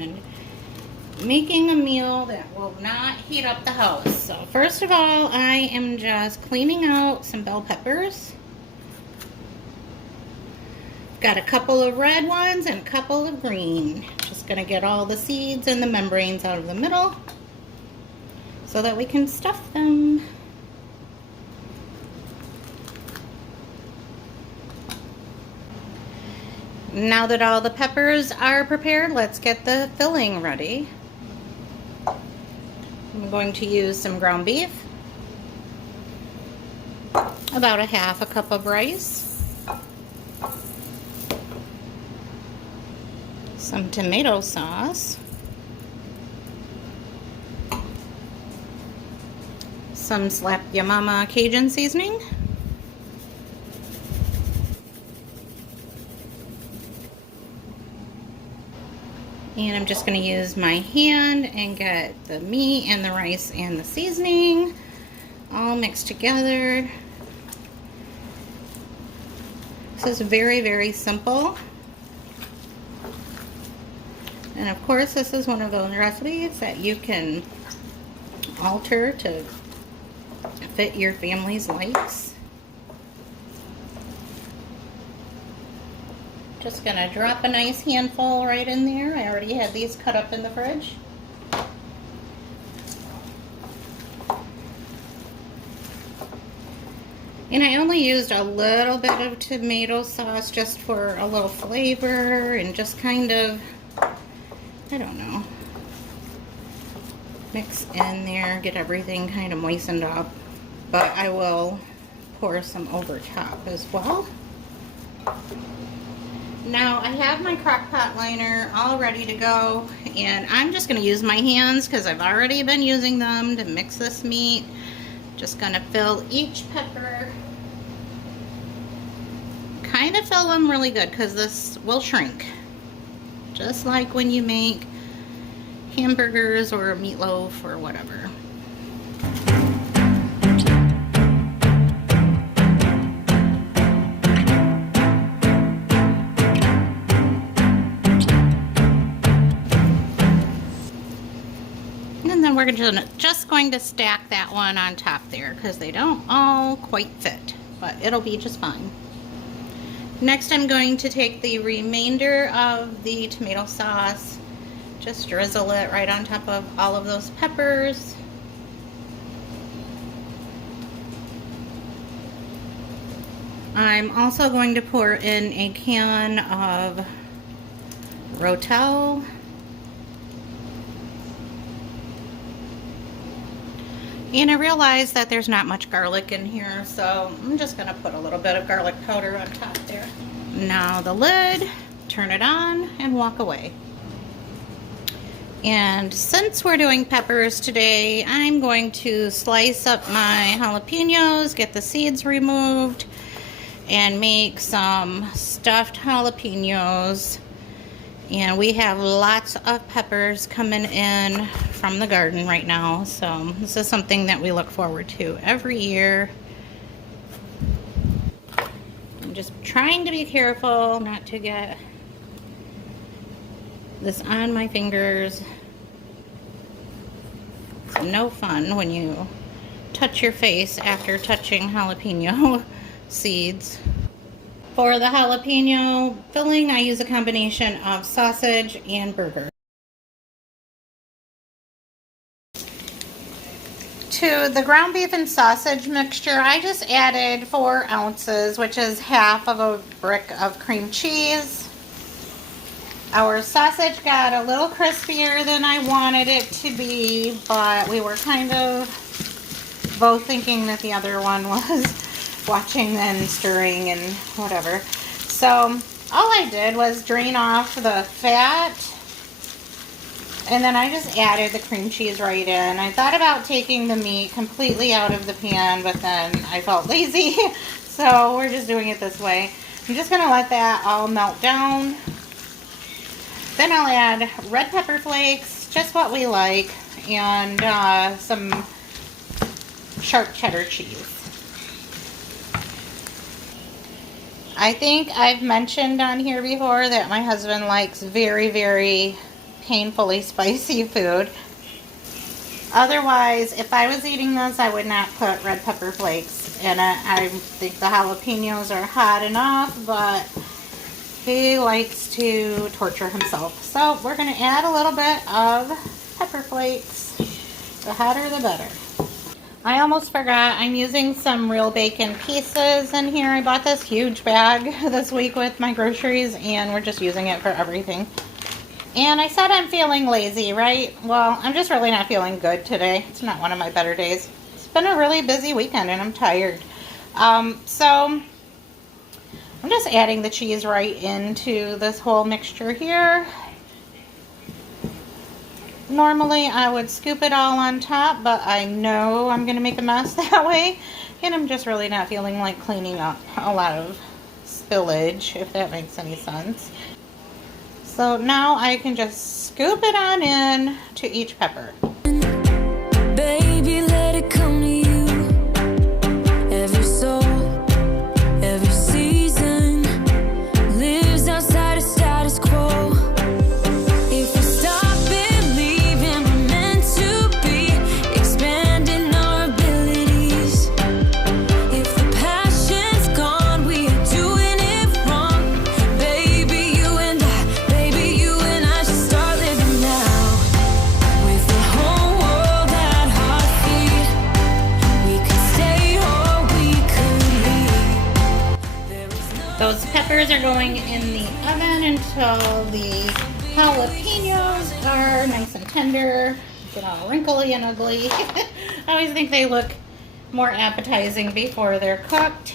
and making a meal that will not heat up the house. So first of all, I am just cleaning out some bell peppers. Got a couple of red ones and a couple of green. Just gonna get all the seeds and the membranes out of the middle so that we can stuff them. Now that all the peppers are prepared, let's get the filling ready. I'm going to use some ground beef, about a half a cup of rice, some tomato sauce, some Slap Ya Mama Cajun seasoning, and I'm just going to use my hand and get the meat and the rice and the seasoning all mixed together. This is very, very simple. And of course, this is one of those recipes that you can alter to fit your family's likes. Just gonna drop a nice handful right in there. I already had these cut up in the fridge. And I only used a little bit of tomato sauce just for a little flavor and just kind of, I don't know, mix in there, get everything kind of moistened up. But I will pour some over top as well. Now I have my crock pot liner all ready to go, and I'm just going to use my hands because I've already been using them to mix this meat. Just going to fill each pepper, kind of fill them really good because this will shrink. Just like when you make hamburgers or meatloaf or whatever. And then we're just going to stack that one on top there because they don't all quite fit, but it'll be just fine. Next, I'm going to take the remainder of the tomato sauce, just drizzle it right on top of all of those peppers. I'm also going to pour in a can of Rotel. And I realize that there's not much garlic in here, so I'm just going to put a little bit of garlic powder on top there. Now the lid, turn it on, and walk away. And since we're doing peppers today, I'm going to slice up my jalapenos, get the seeds removed, and make some stuffed jalapenos. And we have lots of peppers coming in from the garden right now, so this is something that we look forward to every year. I'm just trying to be careful not to get this on my fingers. It's no fun when you touch your face after touching jalapeno seeds. For the jalapeno filling, I use a combination of sausage and burger. To the ground beef and sausage mixture, I just added 4 ounces, which is half of a brick of cream cheese. Our sausage got a little crispier than I wanted it to be, but we were kind of both thinking that the other one was watching and stirring and whatever. So all I did was drain off the fat, and then I just added the cream cheese right in. I thought about taking the meat completely out of the pan, but then I felt lazy, so we're just doing it this way. I'm just going to let that all melt down. Then I'll add red pepper flakes, just what we like, and some sharp cheddar cheese. I think I've mentioned on here before that my husband likes very, very painfully spicy food. Otherwise, if I was eating this, I would not put red pepper flakes in it. I think the jalapenos are hot enough, but he likes to torture himself. So we're going to add a little bit of pepper flakes. The hotter the better. I almost forgot, I'm using some real bacon pieces in here. I bought this huge bag this week with my groceries, and we're just using it for everything. And I said I'm feeling lazy, right? Well, I'm just really not feeling good today. It's not one of my better days. It's been a really busy weekend and I'm tired. So I'm just adding the cheese right into this whole mixture here. Normally I would scoop it all on top, but I know I'm going to make a mess that way. And I'm just really not feeling like cleaning up a lot of spillage, if that makes any sense. So now I can just scoop it on in to each pepper. Baby, let it come to you. Every soul, every season lives outside of status quo. If we stop believing we're meant to be, expanding our abilities. If the passion's gone, we are doing it wrong. Baby, you and I should start living now. With the whole world at our feet, we could stay or we could leave. There is no Those peppers are going in the oven until the jalapenos are nice and tender, get all wrinkly and ugly. I always think they look more appetizing before they're cooked.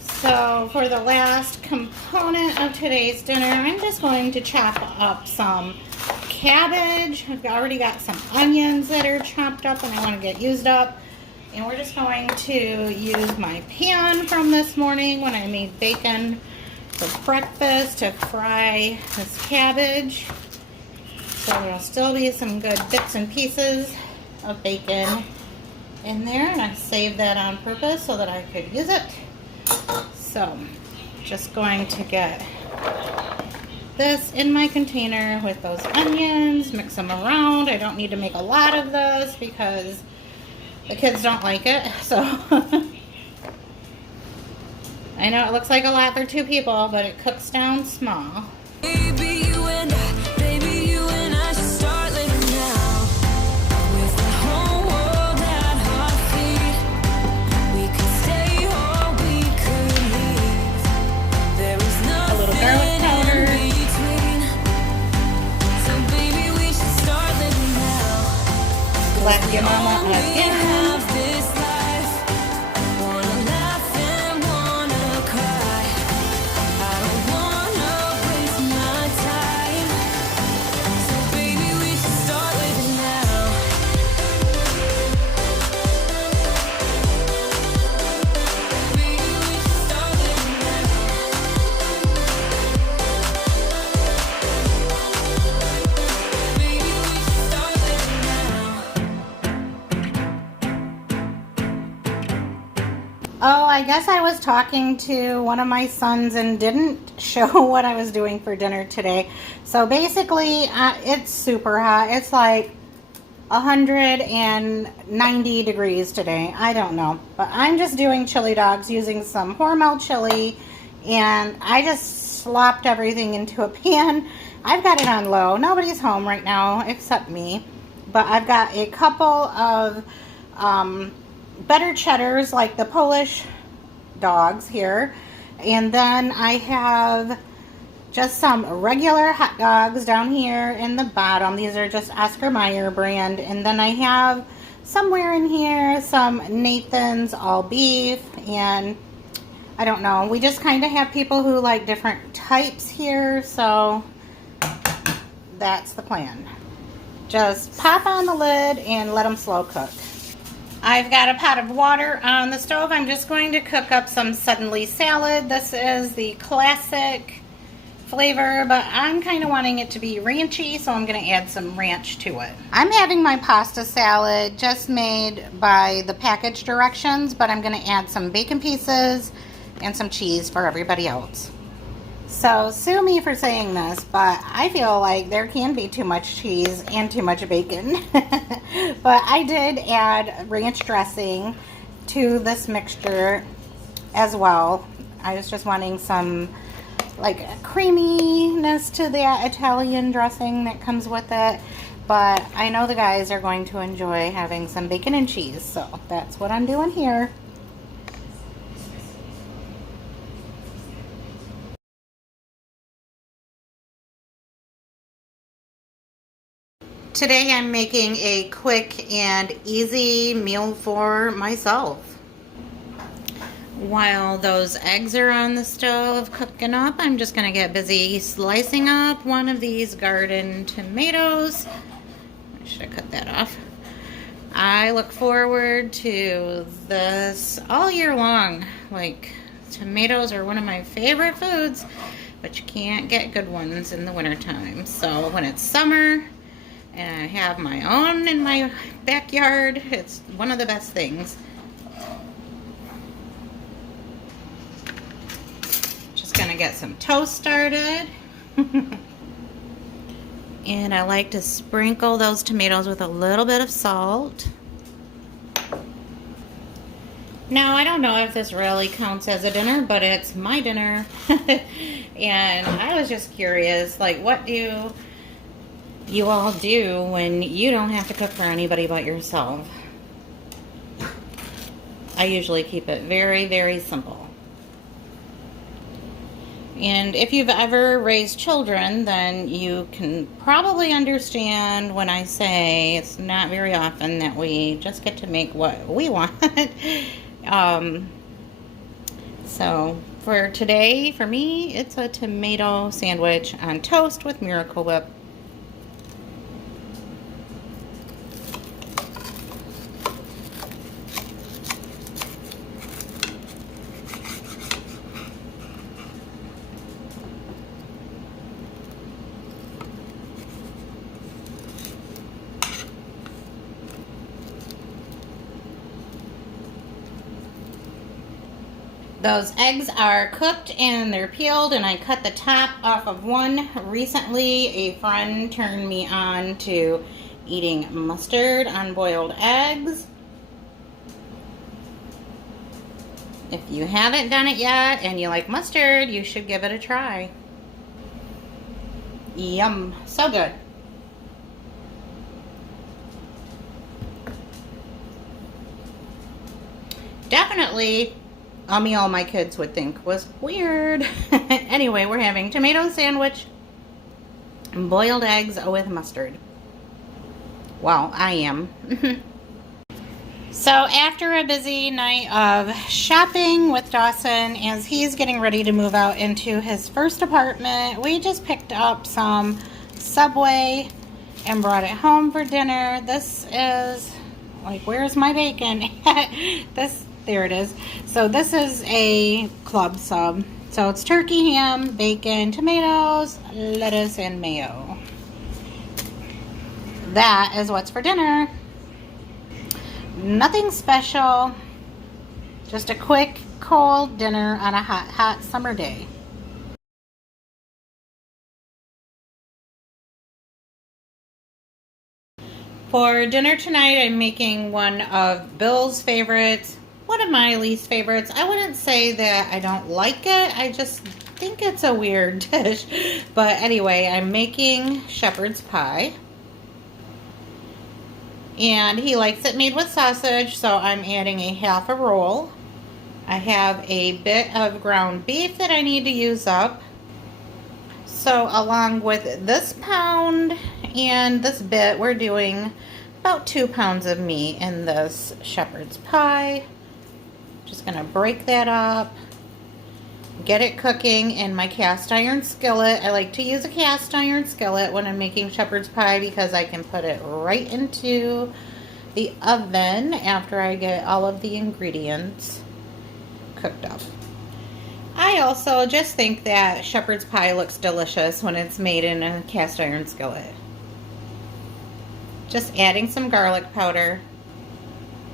So for the last component of today's dinner, I'm just going to chop up some cabbage. I've already got some onions that are chopped up and I want to get used up. And we're just going to use my pan from this morning when I made bacon for breakfast to fry this cabbage. So there'll still be some good bits and pieces of bacon in there, and I saved that on purpose so that I could use it. So just going to get this in my container with those onions, mix them around. I don't need to make a lot of this because the kids don't like it, so I know it looks like a lot for two people, but it cooks down small. baby, you and I should start living now. With the whole world at our feet, we could stay or we could leave. There is A little garlic nothing powder. in between. So baby, we should start living now. Black your mama Only again. have this life. Wanna laugh and wanna cry. I don't wanna waste my time. So baby, we should start living now. Baby, we should start living now. Baby, we should start living now. Oh, I guess I was talking to one of my sons and didn't show what I was doing for dinner today. So basically, it's super hot. It's like 190 degrees today. I don't know. But I'm just doing chili dogs using some Hormel chili. And I just slopped everything into a pan. I've got it on low. Nobody's home right now except me. But I've got a couple of better cheddars, like the Polish dogs here, and then I have just some regular hot dogs down here in the bottom. These are just Oscar Mayer brand, and then I have somewhere in here some Nathan's all beef, and I don't know, we just kind of have people who like different types here, so that's the plan. Just pop on the lid and let them slow cook. I've got a pot of water on the stove. I'm just going to cook up some suddenly salad. This is the classic flavor, but I'm kind of wanting it to be ranchy, so I'm going to add some ranch to it. I'm having my pasta salad just made by the package directions, but I'm going to add some bacon pieces and some cheese for everybody else. So sue me for saying this, but I feel like there can be too much cheese and too much bacon. But I did add ranch dressing to this mixture as well. I was just wanting some like creaminess to the Italian dressing that comes with it. But I know the guys are going to enjoy having some bacon and cheese, so that's what I'm doing here. Today I'm making a quick and easy meal for myself. While those eggs are on the stove cooking up, I'm just going to get busy slicing up one of these garden tomatoes. I should have cut that off. I look forward to this all year long. Like, tomatoes are one of my favorite foods, but you can't get good ones in the wintertime. So when it's summer and I have my own in my backyard, it's one of the best things. Just gonna get some toast started. And I like to sprinkle those tomatoes with a little bit of salt. Now, I don't know if this really counts as a dinner, but it's my dinner. And I was just curious, like, what do you all do when you don't have to cook for anybody but yourself? I usually keep it very, very simple. And if you've ever raised children, then you can probably understand when I say it's not very often that we just get to make what we want. So for today, for me, it's a tomato sandwich on toast with Miracle Whip. Those eggs are cooked and they're peeled, and I cut the top off of one. Recently, a friend turned me on to eating mustard on boiled eggs. If you haven't done it yet and you like mustard, you should give it a try. Yum, so good. Definitely a meal my kids would think was weird. Anyway, we're having tomato sandwich and boiled eggs with mustard. Well, I am. So after a busy night of shopping with Dawson, as he's getting ready to move out into his first apartment, we just picked up some Subway and brought it home for dinner. This is, like, where's my bacon? There it is. So this is a club sub. So it's turkey, ham, bacon, tomatoes, lettuce, and mayo. That is what's for dinner. Nothing special. Just a quick, cold dinner on a hot, hot summer day. For dinner tonight, I'm making one of Bill's favorites. One of my least favorites. I wouldn't say that I don't like it. I just think it's a weird dish. But anyway, I'm making shepherd's pie. And he likes it made with sausage, so I'm adding a half a roll. I have a bit of ground beef that I need to use up. So along with this pound and this bit, we're doing about 2 pounds of meat in this shepherd's pie. Just gonna break that up, get it cooking in my cast iron skillet. I like to use a cast iron skillet when I'm making shepherd's pie because I can put it right into the oven after I get all of the ingredients cooked up. I also just think that shepherd's pie looks delicious when it's made in a cast iron skillet. Just adding some garlic powder.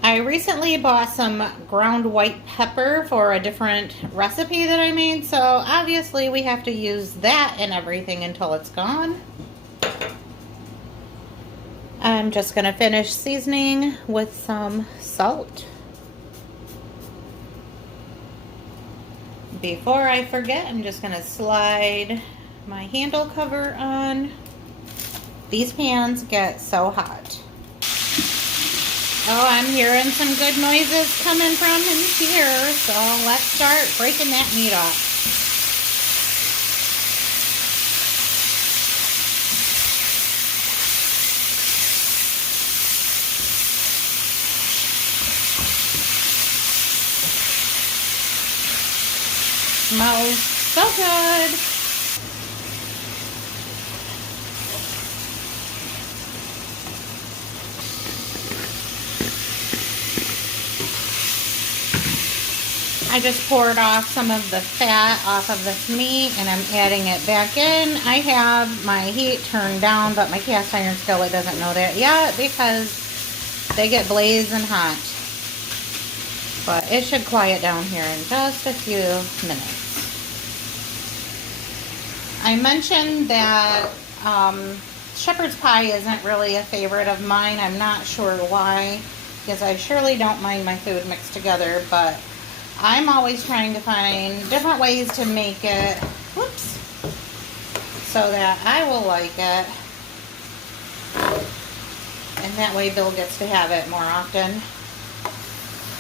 I recently bought some ground white pepper for a different recipe that I made, so obviously we have to use that in everything until it's gone. I'm just going to finish seasoning with some salt. Before I forget, I'm just going to slide my handle cover on. These pans get so hot. Oh, I'm hearing some good noises coming from in here, so let's start breaking that meat off. Smells so good. I just poured off some of the fat off of this meat and I'm adding it back in. I have my heat turned down, but my cast iron skillet doesn't know that yet because they get blazing hot. But it should quiet down here in just a few minutes. I mentioned that shepherd's pie isn't really a favorite of mine. I'm not sure why, because I surely don't mind my food mixed together, but I'm always trying to find different ways to make it, whoops, so that I will like it. And that way Bill gets to have it more often.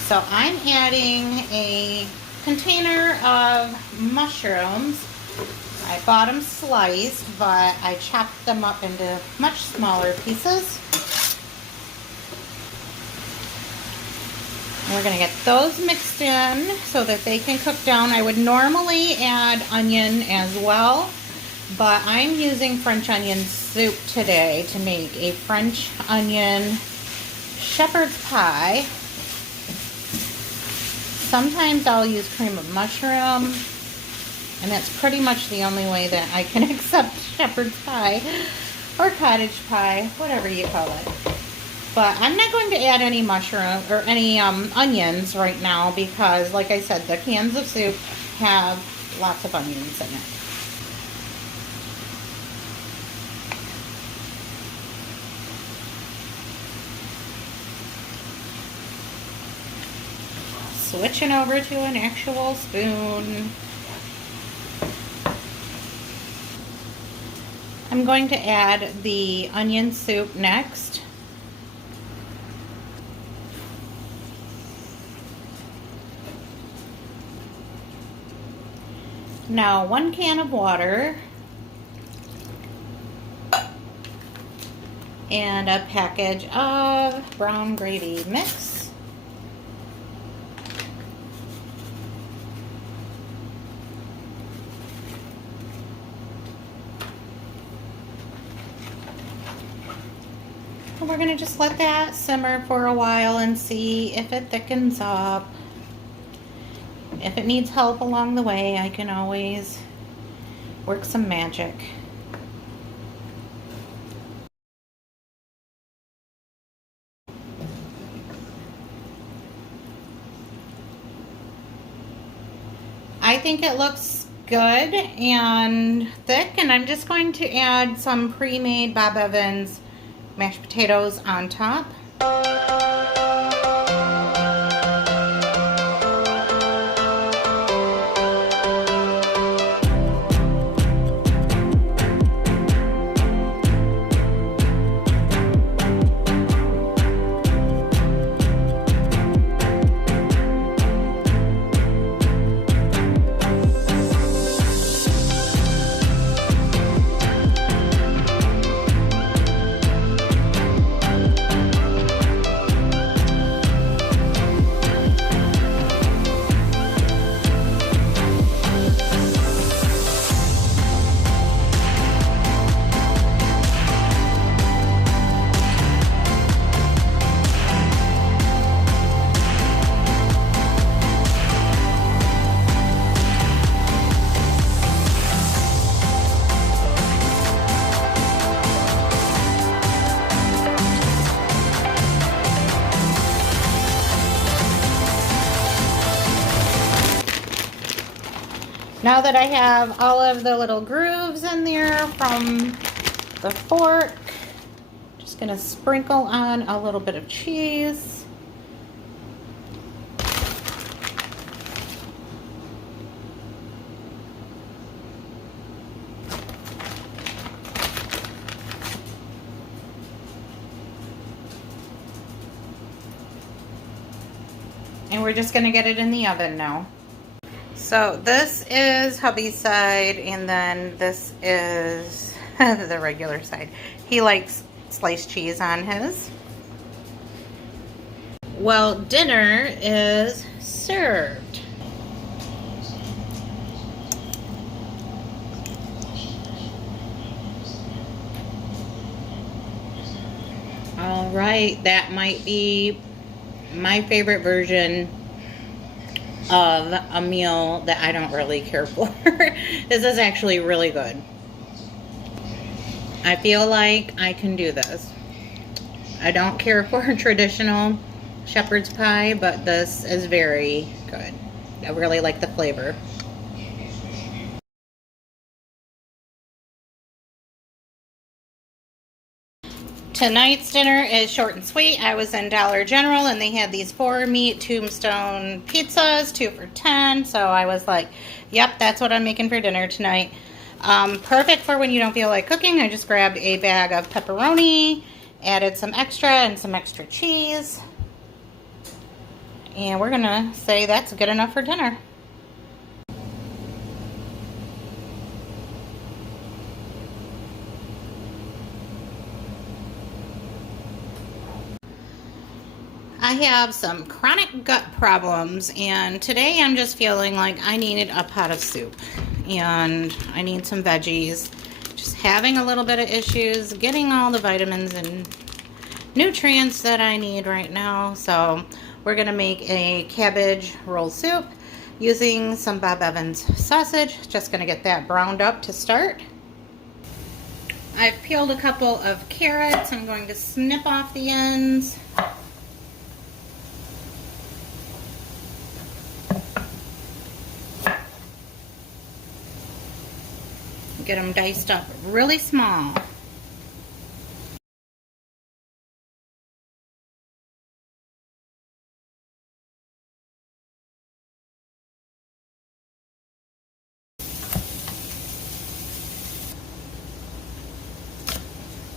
So I'm adding a container of mushrooms. I bought them sliced, but I chopped them up into much smaller pieces. And we're going to get those mixed in so that they can cook down. I would normally add onion as well, but I'm using French onion soup today to make a French onion shepherd's pie. Sometimes I'll use cream of mushroom, and that's pretty much the only way that I can accept shepherd's pie or cottage pie, whatever you call it. But I'm not going to add any mushroom or any onions right now because, like I said, the cans of soup have lots of onions in it. Switching over to an actual spoon. I'm going to add the onion soup next. Now 1 can of water and a package of brown gravy mix. And we're going to just let that simmer for a while and see if it thickens up. If it needs help along the way, I can always work some magic. I think it looks good and thick, and I'm just going to add some pre-made Bob Evans mashed potatoes on top. Now that I have all of the little grooves in there from the fork, just gonna sprinkle on a little bit of cheese. And we're just gonna get it in the oven now. So this is hubby's side, and then this is the regular side. He likes sliced cheese on his. Well, dinner is served. All right, that might be my favorite version of a meal that I don't really care for. This is actually really good. I feel like I can do this. I don't care for traditional shepherd's pie, but this is very good. I really like the flavor. Tonight's dinner is short and sweet. I was in Dollar General and they had these 4-meat tombstone pizzas, 2 for $10. So I was like, yep, that's what I'm making for dinner tonight. Perfect for when you don't feel like cooking. I just grabbed a bag of pepperoni, added some extra and some extra cheese. And we're gonna say that's good enough for dinner. I have some chronic gut problems, and today I'm just feeling like I needed a pot of soup and I need some veggies. Just having a little bit of issues getting all the vitamins and nutrients that I need right now. So we're gonna make a cabbage roll soup using some Bob Evans sausage. Just gonna get that browned up to start. I've peeled a couple of carrots. I'm going to snip off the ends. Get them diced up really small.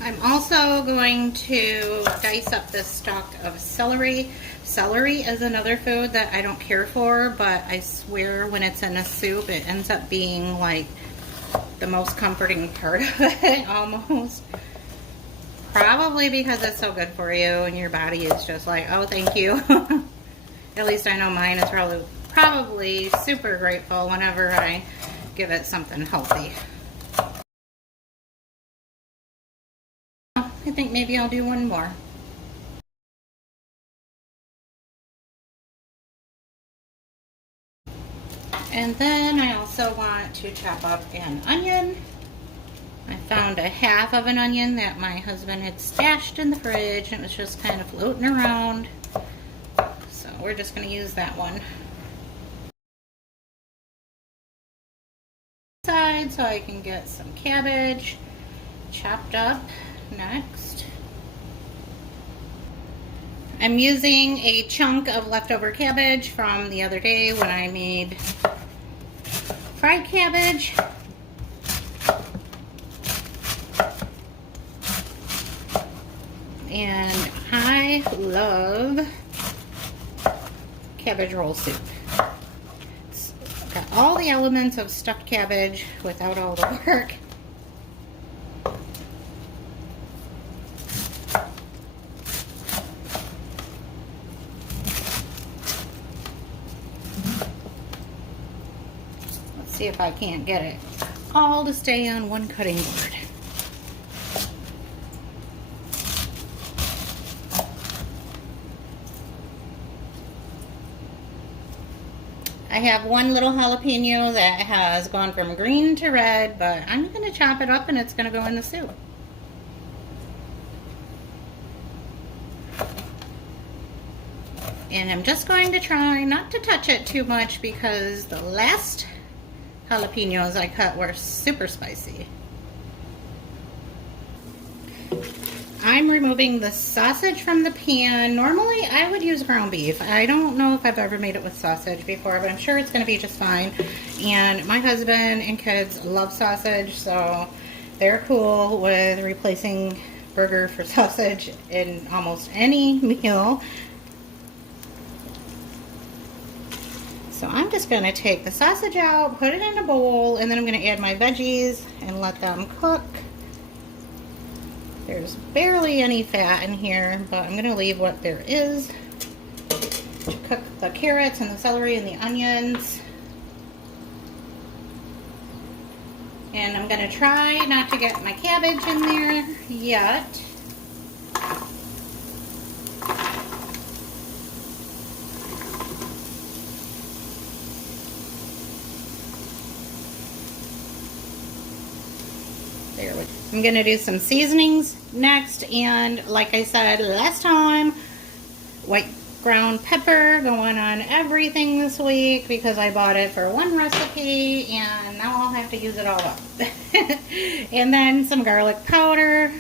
I'm also going to dice up this stalk of celery. Celery is another food that I don't care for, but I swear when it's in a soup, it ends up being like the most comforting part of it, almost. Probably because it's so good for you and your body is just like, oh, thank you. At least I know mine is probably super grateful whenever I give it something healthy. I think maybe I'll do one more. And then I also want to chop up an onion. I found a half of an onion that my husband had stashed in the fridge and it was just kind of floating around. So we're just going to use that one. Side so I can get some cabbage chopped up next. I'm using a chunk of leftover cabbage from the other day when I made fried cabbage. And I love cabbage roll soup. It's got all the elements of stuffed cabbage without all the work. See if I can't get it all to stay on one cutting board. I have one little jalapeno that has gone from green to red, but I'm going to chop it up and it's going to go in the soup. And I'm just going to try not to touch it too much because the last jalapenos I cut were super spicy. I'm removing the sausage from the pan. Normally I would use ground beef. I don't know if I've ever made it with sausage before, but I'm sure it's going to be just fine. And my husband and kids love sausage, so they're cool with replacing burger for sausage in almost any meal. So I'm just going to take the sausage out, put it in a bowl, and then I'm going to add my veggies and let them cook. There's barely any fat in here, but I'm going to leave what there is to cook the carrots and the celery and the onions. And I'm going to try not to get my cabbage in there yet. There we go. I'm going to do some seasonings next, and like I said last time, white ground pepper going on everything this week because I bought it for one recipe and now I'll have to use it all up. And then some garlic powder,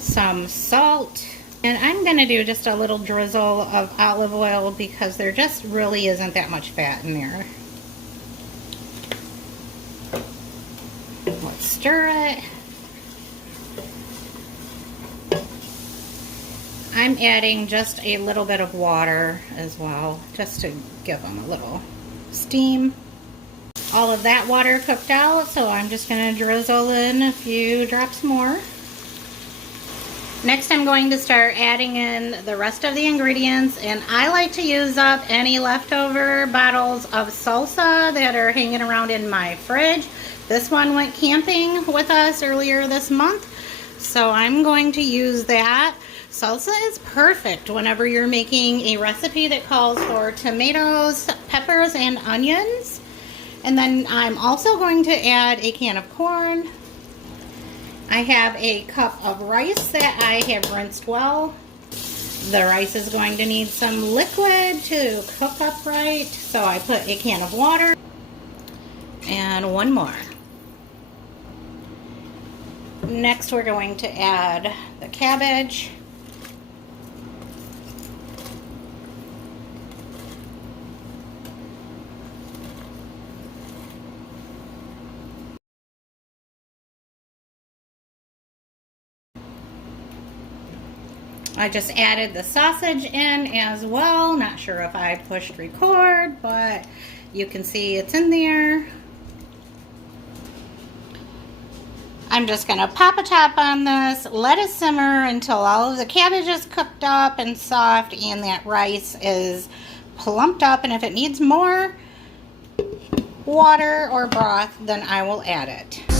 some salt, and I'm going to do just a little drizzle of olive oil because there just really isn't that much fat in there. Let's stir it. I'm adding just a little bit of water as well, just to give them a little steam. All of that water cooked out, so I'm just going to drizzle in a few drops more. Next, I'm going to start adding in the rest of the ingredients, and I like to use up any leftover bottles of salsa that are hanging around in my fridge. This one went camping with us earlier this month, so I'm going to use that. Salsa is perfect whenever you're making a recipe that calls for tomatoes, peppers, and onions. And then I'm also going to add a can of corn. I have a cup of rice that I have rinsed well. The rice is going to need some liquid to cook up right, so I put a can of water and one more. Next, we're going to add the cabbage. I just added the sausage in as well. Not sure if I pushed record, but you can see it's in there. I'm just going to pop a top on this, let it simmer until all of the cabbage is cooked up and soft and that rice is plumped up. And if it needs more water or broth, then I will add it.